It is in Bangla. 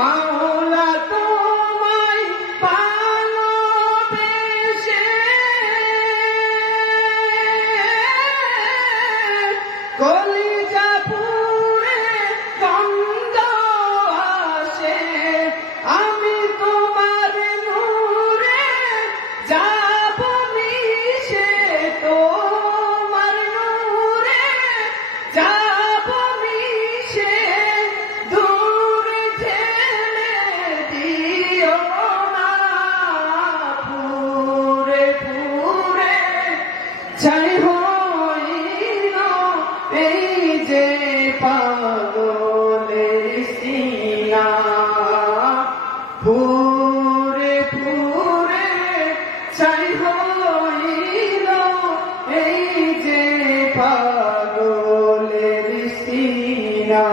মাওলা চাই হইল এই যে পাগলের সিনা। পুরে পুরে চাই হইল এই যে পাগলের সিনা।